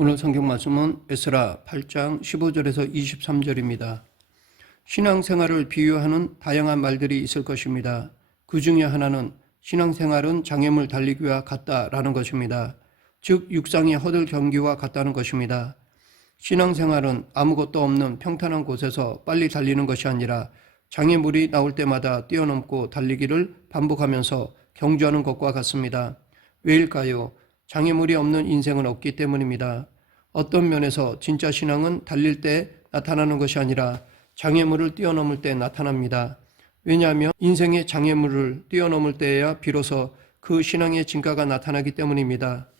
오늘 성경 말씀은 에스라 8장 15절에서 23절입니다. 신앙생활을 비유하는 다양한 말들이 있을 것입니다. 그 중에 하나는 신앙생활은 장애물 달리기와 같다라는 것입니다. 즉 육상의 허들 경기와 같다는 것입니다. 신앙생활은 아무것도 없는 평탄한 곳에서 빨리 달리는 것이 아니라 장애물이 나올 때마다 뛰어넘고 달리기를 반복하면서 경주하는 것과 같습니다. 왜일까요? 장애물이 없는 인생은 없기 때문입니다. 어떤 면에서 진짜 신앙은 달릴 때 나타나는 것이 아니라 장애물을 뛰어넘을 때 나타납니다. 왜냐하면 인생의 장애물을 뛰어넘을 때에야 비로소 그 신앙의 진가가 나타나기 때문입니다.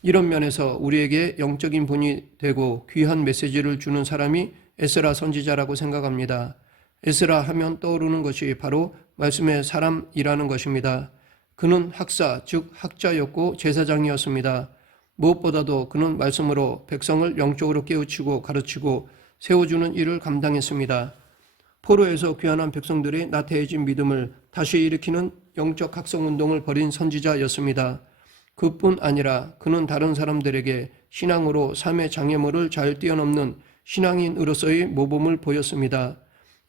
이런 면에서 우리에게 영적인 본이 되고 귀한 메시지를 주는 사람이 에스라 선지자라고 생각합니다. 에스라 하면 떠오르는 것이 바로 말씀의 사람이라는 것입니다. 그는 학사, 즉 학자였고 제사장이었습니다. 무엇보다도 그는 말씀으로 백성을 영적으로 깨우치고 가르치고 세워주는 일을 감당했습니다. 포로에서 귀환한 백성들이 나태해진 믿음을 다시 일으키는 영적 각성운동을 벌인 선지자였습니다. 그뿐 아니라 그는 다른 사람들에게 신앙으로 삶의 장애물을 잘 뛰어넘는 신앙인으로서의 모범을 보였습니다.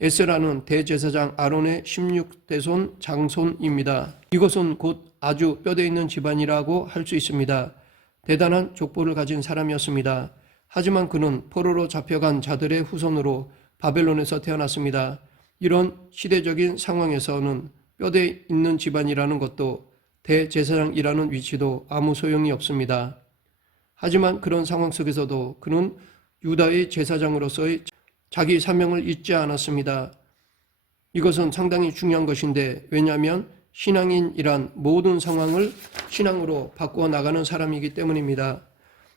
에스라는 대제사장 아론의 16대손 장손입니다. 이것은 곧 아주 뼈대 있는 집안이라고 할 수 있습니다. 대단한 족보를 가진 사람이었습니다. 하지만 그는 포로로 잡혀간 자들의 후손으로 바벨론에서 태어났습니다. 이런 시대적인 상황에서는 뼈대 있는 집안이라는 것도 대제사장이라는 위치도 아무 소용이 없습니다. 하지만 그런 상황 속에서도 그는 유다의 제사장으로서의 자기 사명을 잊지 않았습니다. 이것은 상당히 중요한 것인데 왜냐하면 신앙인이란 모든 상황을 신앙으로 바꾸어 나가는 사람이기 때문입니다.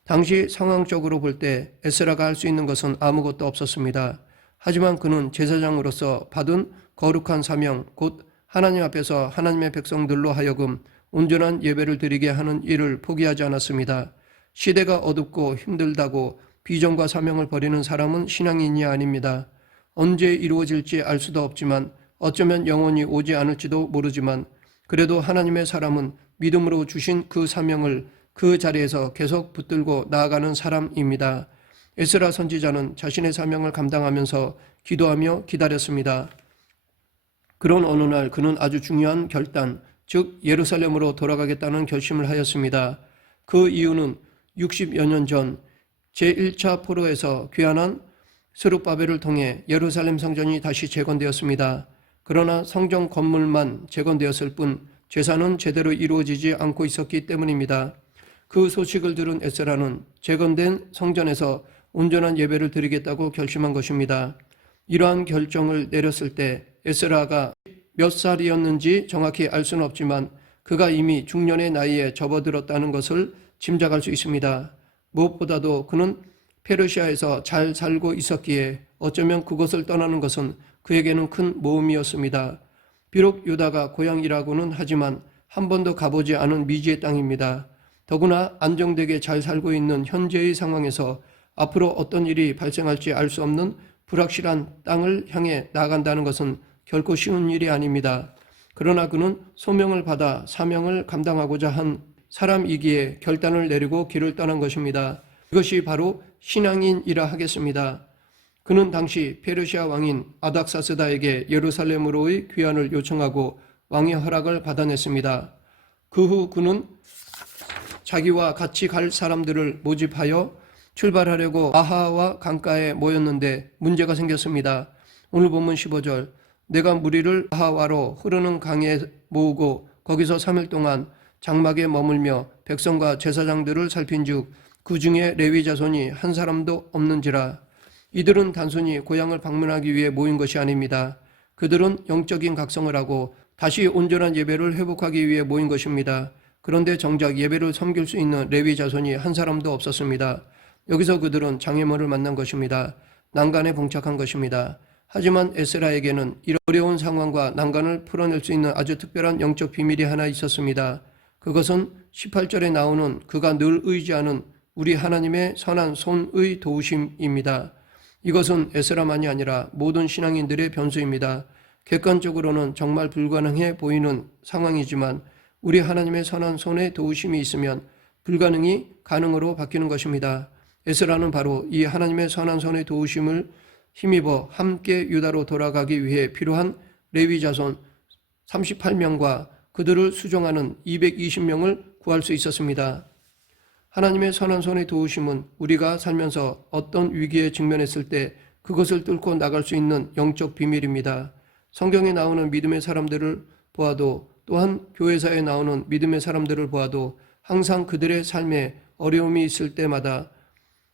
당시 상황적으로 볼 때 에스라가 할 수 있는 것은 아무것도 없었습니다. 하지만 그는 제사장으로서 받은 거룩한 사명, 곧 하나님 앞에서 하나님의 백성들로 하여금 온전한 예배를 드리게 하는 일을 포기하지 않았습니다. 시대가 어둡고 힘들다고 비전과 사명을 버리는 사람은 신앙인이 아닙니다. 언제 이루어질지 알 수도 없지만 어쩌면 영원히 오지 않을지도 모르지만 그래도 하나님의 사람은 믿음으로 주신 그 사명을 그 자리에서 계속 붙들고 나아가는 사람입니다. 에스라 선지자는 자신의 사명을 감당하면서 기도하며 기다렸습니다. 그런 어느 날 그는 아주 중요한 결단, 즉 예루살렘으로 돌아가겠다는 결심을 하였습니다. 그 이유는 60여 년 전 제1차 포로에서 귀환한 스룹바벨을 통해 예루살렘 성전이 다시 재건되었습니다. 그러나 성전 건물만 재건되었을 뿐 제사는 제대로 이루어지지 않고 있었기 때문입니다. 그 소식을 들은 에스라는 재건된 성전에서 온전한 예배를 드리겠다고 결심한 것입니다. 이러한 결정을 내렸을 때 에스라가 몇 살이었는지 정확히 알 수는 없지만 그가 이미 중년의 나이에 접어들었다는 것을 짐작할 수 있습니다. 무엇보다도 그는 페르시아에서 잘 살고 있었기에 어쩌면 그곳을 떠나는 것은 그에게는 큰 모험이었습니다. 비록 유다가 고향이라고는 하지만 한 번도 가보지 않은 미지의 땅입니다. 더구나 안정되게 잘 살고 있는 현재의 상황에서 앞으로 어떤 일이 발생할지 알 수 없는 불확실한 땅을 향해 나아간다는 것은 결코 쉬운 일이 아닙니다. 그러나 그는 소명을 받아 사명을 감당하고자 한 사람이기에 결단을 내리고 길을 떠난 것입니다. 이것이 바로 신앙인이라 하겠습니다. 그는 당시 페르시아 왕인 아닥사스다에게 예루살렘으로의 귀환을 요청하고 왕의 허락을 받아냈습니다. 그 후 그는 자기와 같이 갈 사람들을 모집하여 출발하려고 아하와 강가에 모였는데 문제가 생겼습니다. 오늘 본문 15절, 내가 무리를 아하와로 흐르는 강에 모으고 거기서 3일 동안 장막에 머물며 백성과 제사장들을 살핀즉 그 중에 레위 자손이 한 사람도 없는지라. 이들은 단순히 고향을 방문하기 위해 모인 것이 아닙니다. 그들은 영적인 각성을 하고 다시 온전한 예배를 회복하기 위해 모인 것입니다. 그런데 정작 예배를 섬길 수 있는 레위 자손이 한 사람도 없었습니다. 여기서 그들은 장애물을 만난 것입니다. 난간에 봉착한 것입니다. 하지만 에스라에게는 이런 어려운 상황과 난간을 풀어낼 수 있는 아주 특별한 영적 비밀이 하나 있었습니다. 그것은 18절에 나오는 그가 늘 의지하는 우리 하나님의 선한 손의 도우심입니다. 이것은 에스라만이 아니라 모든 신앙인들의 변수입니다. 객관적으로는 정말 불가능해 보이는 상황이지만 우리 하나님의 선한 손의 도우심이 있으면 불가능이 가능으로 바뀌는 것입니다. 에스라는 바로 이 하나님의 선한 손의 도우심을 힘입어 함께 유다로 돌아가기 위해 필요한 레위 자손 38명과 그들을 수종하는 220명을 구할 수 있었습니다. 하나님의 선한 손의 도우심은 우리가 살면서 어떤 위기에 직면했을 때 그것을 뚫고 나갈 수 있는 영적 비밀입니다. 성경에 나오는 믿음의 사람들을 보아도, 또한 교회사에 나오는 믿음의 사람들을 보아도 항상 그들의 삶에 어려움이 있을 때마다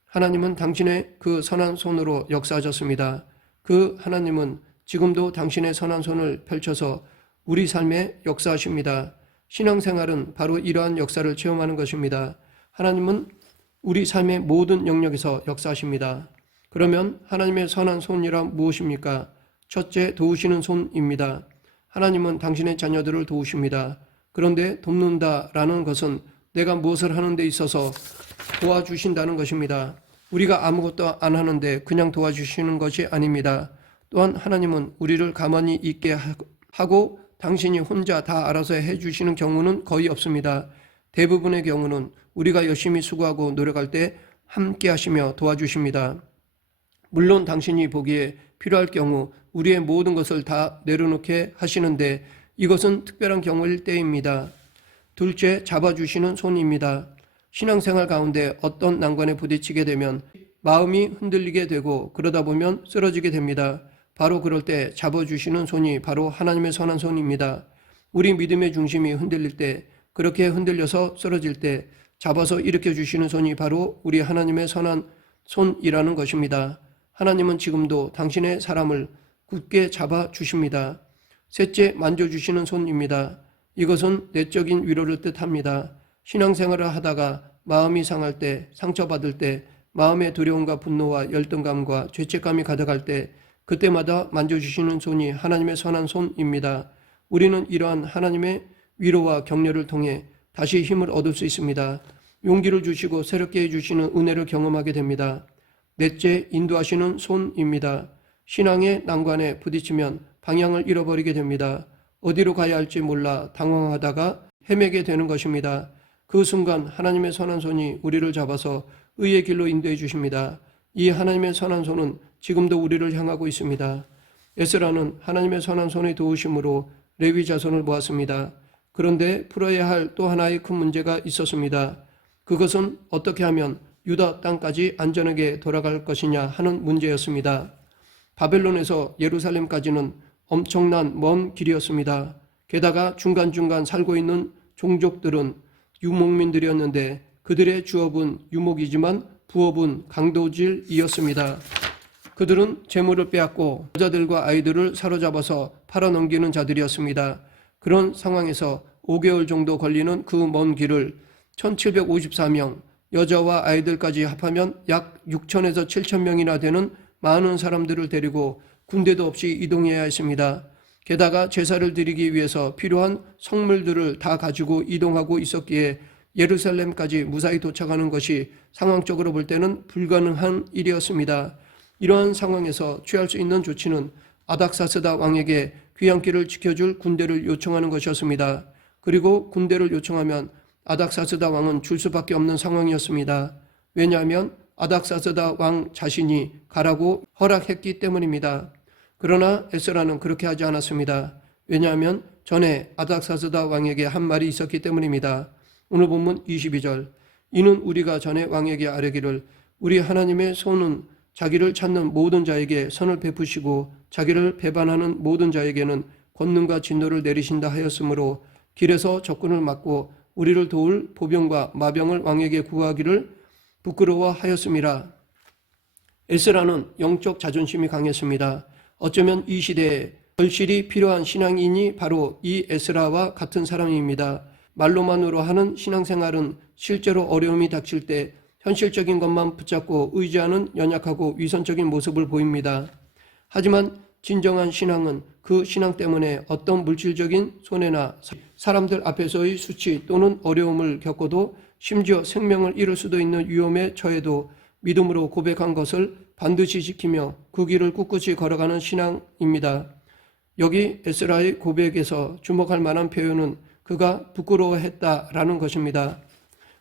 하나님은 당신의 그 선한 손으로 역사하셨습니다. 그 하나님은 지금도 당신의 선한 손을 펼쳐서 우리 삶에 역사하십니다. 신앙생활은 바로 이러한 역사를 체험하는 것입니다. 하나님은 우리 삶의 모든 영역에서 역사하십니다. 그러면 하나님의 선한 손이란 무엇입니까? 첫째, 도우시는 손입니다. 하나님은 당신의 자녀들을 도우십니다. 그런데 돕는다라는 것은 내가 무엇을 하는 데 있어서 도와주신다는 것입니다. 우리가 아무것도 안 하는데 그냥 도와주시는 것이 아닙니다. 또한 하나님은 우리를 가만히 있게 하고 당신이 혼자 다 알아서 해주시는 경우는 거의 없습니다. 대부분의 경우는 우리가 열심히 수고하고 노력할 때 함께 하시며 도와주십니다. 물론 당신이 보기에 필요할 경우 우리의 모든 것을 다 내려놓게 하시는데 이것은 특별한 경우일 때입니다. 둘째, 잡아주시는 손입니다. 신앙생활 가운데 어떤 난관에 부딪히게 되면 마음이 흔들리게 되고 그러다 보면 쓰러지게 됩니다. 바로 그럴 때 잡아주시는 손이 바로 하나님의 선한 손입니다. 우리 믿음의 중심이 흔들릴 때, 그렇게 흔들려서 쓰러질 때 잡아서 일으켜 주시는 손이 바로 우리 하나님의 선한 손이라는 것입니다. 하나님은 지금도 당신의 사람을 굳게 잡아주십니다. 셋째, 만져주시는 손입니다. 이것은 내적인 위로를 뜻합니다. 신앙생활을 하다가 마음이 상할 때, 상처받을 때, 마음의 두려움과 분노와 열등감과 죄책감이 가득할 때 그때마다 만져주시는 손이 하나님의 선한 손입니다. 우리는 이러한 하나님의 위로와 격려를 통해 다시 힘을 얻을 수 있습니다. 용기를 주시고 새롭게 해주시는 은혜를 경험하게 됩니다. 넷째, 인도하시는 손입니다. 신앙의 난관에 부딪히면 방향을 잃어버리게 됩니다. 어디로 가야 할지 몰라 당황하다가 헤매게 되는 것입니다. 그 순간 하나님의 선한 손이 우리를 잡아서 의의 길로 인도해 주십니다. 이 하나님의 선한 손은 지금도 우리를 향하고 있습니다. 에스라는 하나님의 선한 손의 도우심으로 레위 자손을 모았습니다. 그런데 풀어야 할 또 하나의 큰 문제가 있었습니다. 그것은 어떻게 하면 유다 땅까지 안전하게 돌아갈 것이냐 하는 문제였습니다. 바벨론에서 예루살렘까지는 엄청난 먼 길이었습니다. 게다가 중간중간 살고 있는 종족들은 유목민들이었는데 그들의 주업은 유목이지만 부업은 강도질이었습니다. 그들은 재물을 빼앗고 여자들과 아이들을 사로잡아서 팔아넘기는 자들이었습니다. 그런 상황에서 5개월 정도 걸리는 그 먼 길을 1754명, 여자와 아이들까지 합하면 약 6천에서 7천 명이나 되는 많은 사람들을 데리고 군대도 없이 이동해야 했습니다. 게다가 제사를 드리기 위해서 필요한 성물들을 다 가지고 이동하고 있었기에 예루살렘까지 무사히 도착하는 것이 상황적으로 볼 때는 불가능한 일이었습니다. 이러한 상황에서 취할 수 있는 조치는 아닥사스다 왕에게 귀향길을 지켜줄 군대를 요청하는 것이었습니다. 그리고 군대를 요청하면 아닥사스다 왕은 줄 수밖에 없는 상황이었습니다. 왜냐하면 아닥사스다 왕 자신이 가라고 허락했기 때문입니다. 그러나 에스라는 그렇게 하지 않았습니다. 왜냐하면 전에 아닥사스다 왕에게 한 말이 있었기 때문입니다. 오늘 본문 22절, 이는 우리가 전에 왕에게 아뢰기를 우리 하나님의 손은 자기를 찾는 모든 자에게 선을 베푸시고 자기를 배반하는 모든 자에게는 권능과 진노를 내리신다 하였으므로 길에서 적군을 막고 우리를 도울 보병과 마병을 왕에게 구하기를 부끄러워하였음이라. 에스라는 영적 자존심이 강했습니다. 어쩌면 이 시대에 절실히 필요한 신앙인이 바로 이 에스라와 같은 사람입니다. 말로만으로 하는 신앙생활은 실제로 어려움이 닥칠 때 현실적인 것만 붙잡고 의지하는 연약하고 위선적인 모습을 보입니다. 하지만 진정한 신앙은 그 신앙 때문에 어떤 물질적인 손해나 사람들 앞에서의 수치 또는 어려움을 겪어도 심지어 생명을 잃을 수도 있는 위험에 처해도 믿음으로 고백한 것을 반드시 지키며 그 길을 꿋꿋이 걸어가는 신앙입니다. 여기 에스라의 고백에서 주목할 만한 표현은 그가 부끄러워했다라는 것입니다.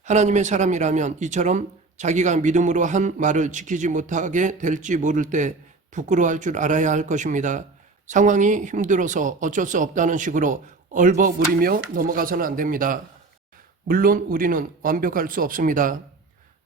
하나님의 사람이라면 이처럼 자기가 믿음으로 한 말을 지키지 못하게 될지 모를 때 부끄러워할 줄 알아야 할 것입니다. 상황이 힘들어서 어쩔 수 없다는 식으로 얼버무리며 넘어가서는 안 됩니다. 물론 우리는 완벽할 수 없습니다.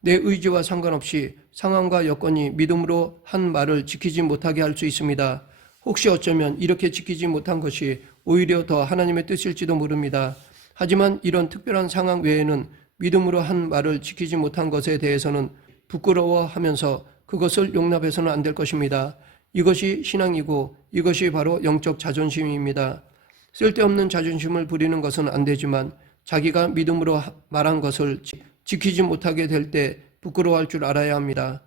내 의지와 상관없이 상황과 여건이 믿음으로 한 말을 지키지 못하게 할 수 있습니다. 혹시 어쩌면 이렇게 지키지 못한 것이 오히려 더 하나님의 뜻일지도 모릅니다. 하지만 이런 특별한 상황 외에는 믿음으로 한 말을 지키지 못한 것에 대해서는 부끄러워하면서 그것을 용납해서는 안 될 것입니다. 이것이 신앙이고 이것이 바로 영적 자존심입니다. 쓸데없는 자존심을 부리는 것은 안 되지만 자기가 믿음으로 말한 것을 지키지 못하게 될 때 부끄러워할 줄 알아야 합니다.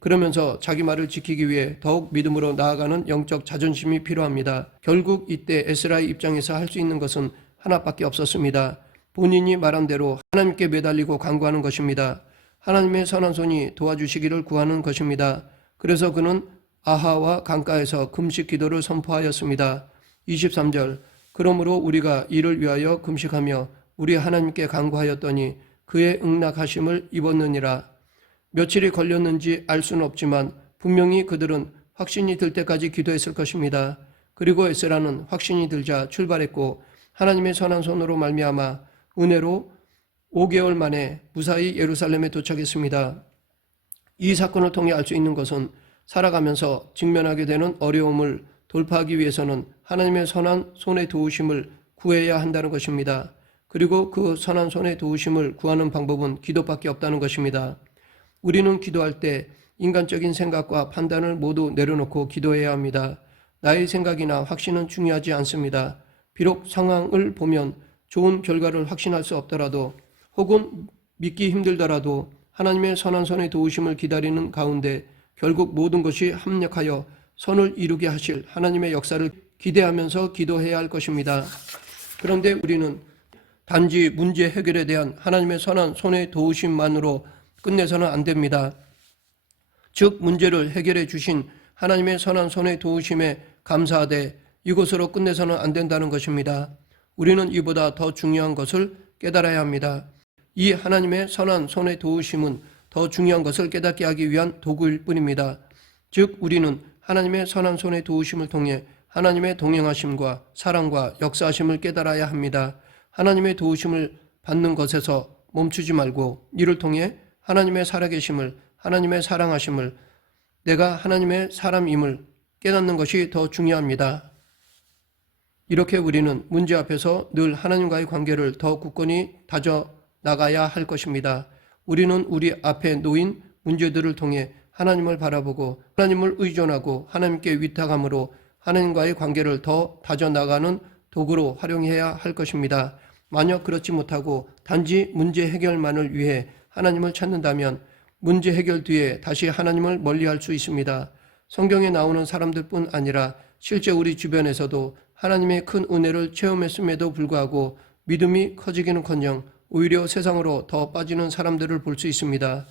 그러면서 자기 말을 지키기 위해 더욱 믿음으로 나아가는 영적 자존심이 필요합니다. 결국 이때 에스라의 입장에서 할 수 있는 것은 하나밖에 없었습니다. 본인이 말한 대로 하나님께 매달리고 간구하는 것입니다. 하나님의 선한 손이 도와주시기를 구하는 것입니다. 그래서 그는 아하와 강가에서 금식 기도를 선포하였습니다. 23절 그러므로 우리가 이를 위하여 금식하며 우리 하나님께 간구하였더니 그의 응낙하심을 입었느니라. 며칠이 걸렸는지 알 수는 없지만 분명히 그들은 확신이 들 때까지 기도했을 것입니다. 그리고 에스라는 확신이 들자 출발했고 하나님의 선한 손으로 말미암아 은혜로 5개월 만에 무사히 예루살렘에 도착했습니다. 이 사건을 통해 알 수 있는 것은 살아가면서 직면하게 되는 어려움을 돌파하기 위해서는 하나님의 선한 손의 도우심을 구해야 한다는 것입니다. 그리고 그 선한 손의 도우심을 구하는 방법은 기도밖에 없다는 것입니다. 우리는 기도할 때 인간적인 생각과 판단을 모두 내려놓고 기도해야 합니다. 나의 생각이나 확신은 중요하지 않습니다. 비록 상황을 보면 좋은 결과를 확신할 수 없더라도 혹은 믿기 힘들더라도 하나님의 선한 손의 도우심을 기다리는 가운데 결국 모든 것이 합력하여 선을 이루게 하실 하나님의 역사를 기대하면서 기도해야 할 것입니다. 그런데 우리는 단지 문제 해결에 대한 하나님의 선한 손의 도우심만으로 끝내서는 안 됩니다. 즉 문제를 해결해 주신 하나님의 선한 손의 도우심에 감사하되 이것으로 끝내서는 안 된다는 것입니다. 우리는 이보다 더 중요한 것을 깨달아야 합니다. 이 하나님의 선한 손의 도우심은 더 중요한 것을 깨닫게 하기 위한 도구일 뿐입니다. 즉 우리는 하나님의 선한 손의 도우심을 통해 하나님의 동행하심과 사랑과 역사하심을 깨달아야 합니다. 하나님의 도우심을 받는 것에서 멈추지 말고 이를 통해 하나님의 살아계심을, 하나님의 사랑하심을, 내가 하나님의 사람임을 깨닫는 것이 더 중요합니다. 이렇게 우리는 문제 앞에서 늘 하나님과의 관계를 더 굳건히 다져 나가야 할 것입니다. 우리는 우리 앞에 놓인 문제들을 통해 하나님을 바라보고 하나님을 의존하고 하나님께 위탁함으로 하나님과의 관계를 더 다져나가는 도구로 활용해야 할 것입니다. 만약 그렇지 못하고 단지 문제 해결만을 위해 하나님을 찾는다면 문제 해결 뒤에 다시 하나님을 멀리할 수 있습니다. 성경에 나오는 사람들뿐 아니라 실제 우리 주변에서도 하나님의 큰 은혜를 체험했음에도 불구하고 믿음이 커지기는커녕 오히려 세상으로 더 빠지는 사람들을 볼 수 있습니다.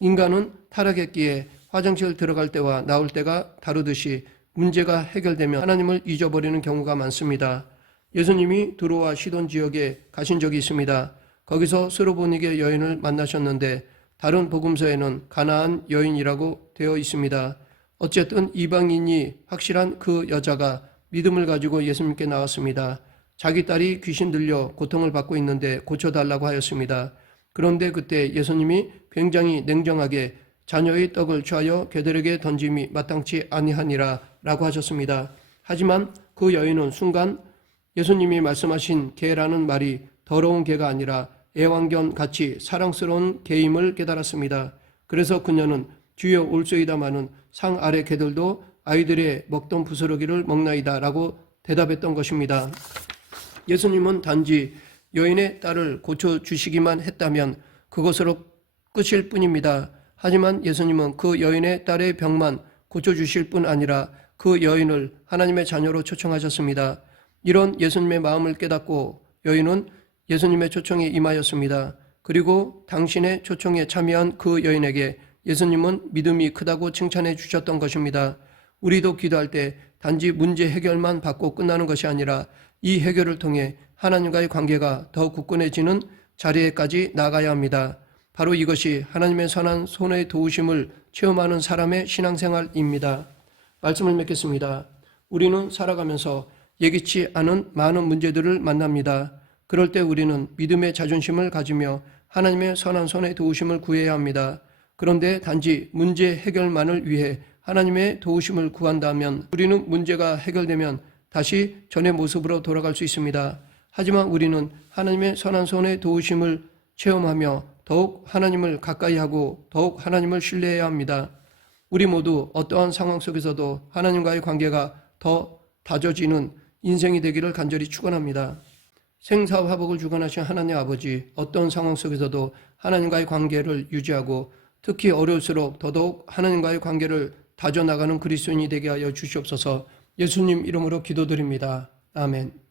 인간은 타락했기에 화장실 들어갈 때와 나올 때가 다르듯이 문제가 해결되면 하나님을 잊어버리는 경우가 많습니다. 예수님이 두로와 시돈 지역에 가신 적이 있습니다. 거기서 스로보니게 여인을 만나셨는데 다른 복음서에는 가나안 여인이라고 되어 있습니다. 어쨌든 이방인이 확실한 그 여자가 믿음을 가지고 예수님께 나왔습니다. 자기 딸이 귀신 들려 고통을 받고 있는데 고쳐달라고 하였습니다. 그런데 그때 예수님이 굉장히 냉정하게 자녀의 떡을 취하여 개들에게 던짐이 마땅치 아니하니라 라고 하셨습니다. 하지만 그 여인은 순간 예수님이 말씀하신 개라는 말이 더러운 개가 아니라 애완견 같이 사랑스러운 개임을 깨달았습니다. 그래서 그녀는 주여 올소이다마는 상 아래 개들도 아이들의 먹던 부스러기를 먹나이다 라고 대답했던 것입니다. 예수님은 단지 여인의 딸을 고쳐주시기만 했다면 그것으로 끝일 뿐입니다. 하지만 예수님은 그 여인의 딸의 병만 고쳐주실 뿐 아니라 그 여인을 하나님의 자녀로 초청하셨습니다. 이런 예수님의 마음을 깨닫고 여인은 예수님의 초청에 임하였습니다. 그리고 당신의 초청에 참여한 그 여인에게 예수님은 믿음이 크다고 칭찬해 주셨던 것입니다. 우리도 기도할 때 단지 문제 해결만 받고 끝나는 것이 아니라 이 해결을 통해 하나님과의 관계가 더 굳건해지는 자리에까지 나가야 합니다. 바로 이것이 하나님의 선한 손의 도우심을 체험하는 사람의 신앙생활입니다. 말씀을 맺겠습니다. 우리는 살아가면서 예기치 않은 많은 문제들을 만납니다. 그럴 때 우리는 믿음의 자존심을 가지며 하나님의 선한 손의 도우심을 구해야 합니다. 그런데 단지 문제 해결만을 위해 하나님의 도우심을 구한다면 우리는 문제가 해결되면 다시 전의 모습으로 돌아갈 수 있습니다. 하지만 우리는 하나님의 선한 손의 도우심을 체험하며 더욱 하나님을 가까이 하고 더욱 하나님을 신뢰해야 합니다. 우리 모두 어떠한 상황 속에서도 하나님과의 관계가 더 다져지는 인생이 되기를 간절히 축원합니다. 생사화복을 주관하신 하나님 아버지, 어떤 상황 속에서도 하나님과의 관계를 유지하고 특히 어려울수록 더더욱 하나님과의 관계를 다져나가는 그리스도인이 되게 하여 주시옵소서. 예수님 이름으로 기도드립니다. 아멘.